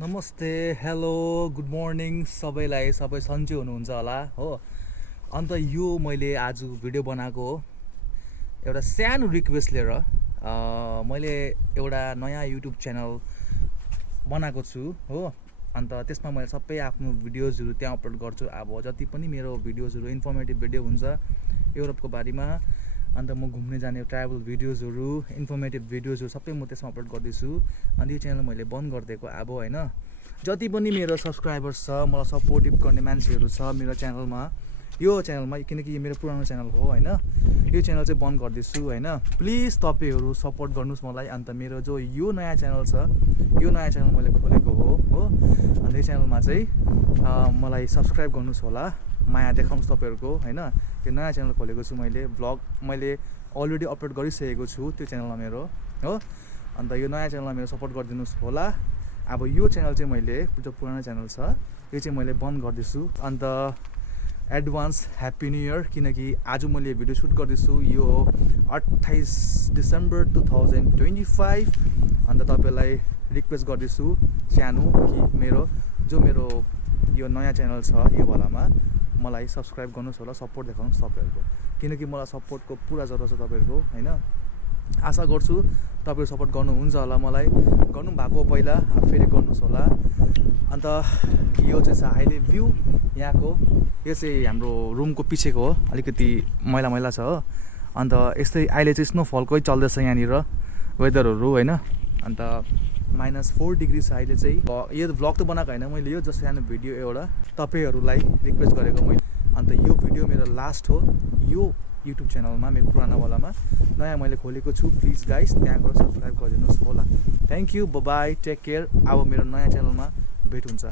नमस्ते, hello, good morning सबैलाई। सबै सन्चै हुनुहुन्छ होला हो। अन्त यो मैले आज भिडियो बनाएको हो एउटा सानो रिक्वेस्ट लिएर। मैले एउटा नयाँ युट्युब च्यानल बनाएको छु हो। अन्त त्यसमा मैले सबै आफ्नो भिडियोजहरू त्यहाँ अपलोड गर्छु। अब जति पनि मेरो भिडियोजहरू इन्फर्मेटिभ भिडियो हुन्छ युरोपको बारेमा, अन्त म घुम्ने जाने ट्राभल भिडियोजहरू, इन्फर्मेटिभ भिडियोजहरू सबै म त्यसमा अपलोड गर्दैछु। अनि यो च्यानल मैले बन्द गरिदिएको अब होइन। जति पनि मेरो सब्सक्राइबर्स छ, मलाई सपोर्टिभ गर्ने मान्छेहरू छ मेरो च्यानलमा, यो च्यानलमा, किनकि यो मेरो पुरानो च्यानल हो होइन। यो च्यानल चाहिँ बन्द गर्दैछु होइन। प्लिज तपाईँहरू सपोर्ट गर्नुहोस् मलाई। अन्त मेरो जो यो नयाँ च्यानल छ, यो नयाँ च्यानल मैले खोलेको हो। अन्त यो च्यानलमा चाहिँ मलाई सब्सक्राइब गर्नुहोस् होला, माया देखाउनुहोस् तपाईँहरूको होइन। यो नयाँ च्यानल खोलेको छु मैले। भ्लग मैले अलरेडी अपलोड गरिसकेको छु त्यो च्यानलमा मेरो हो। अन्त यो नयाँ च्यानलमा मेरो सपोर्ट गरिदिनुहोस् होला। अब यो च्यानल चाहिँ मैले, जो पुरानो च्यानल छ, यो चाहिँ मैले बन्द गर्दैछु। अन्त एडभान्स ह्याप्पी न्यू इयर, किनकि आज मैले भिडियो सुट गर्दैछु। यो 28 डिसेम्बर 2025। अन्त तपाईँलाई रिक्वेस्ट गर्दैछु सानो कि मेरो यो नयाँ च्यानल छ यो वालामा मलाई सब्सक्राइब गर्नुहोस् होला, सपोर्ट देखाउनुहोस् तपाईँहरूको, किनकि मलाई सपोर्टको पुरा जरुरत छ तपाईँहरूको होइन। आशा गर्छु तपाईँहरू सपोर्ट गर्नुहुन्छ होला, मलाई गर्नुभएको पहिला, फेरि गर्नुहोस् होला। अन्त यो चाहिँ छ अहिले भ्यू यहाँको। यो चाहिँ हाम्रो रुमको पछिको हो, अलिकति मैला मैला छ हो। अन्त यस्तै अहिले चाहिँ स्नोफलकै चल्दैछ यहाँनिर वेदरहरू होइन। अन्त -4 डिग्री छ अहिले चाहिँ। यो भ्लग त बनाएको होइन मैले, यो जस्तो सानो भिडियो एउटा तपाईँहरूलाई रिक्वेस्ट गरेको मैले। अन्त यो भिडियो मेरो लास्ट हो यो युट्युब च्यानलमा, मेरो पुरानोवालामा। नयाँ मैले खोलेको छु, प्लिज गाइस त्यहाँ गएर सब्सक्राइब गरिदिनुहोस् होला। Thank you, bye, take care. अब मेरो नयाँ च्यानलमा भेट हुन्छ।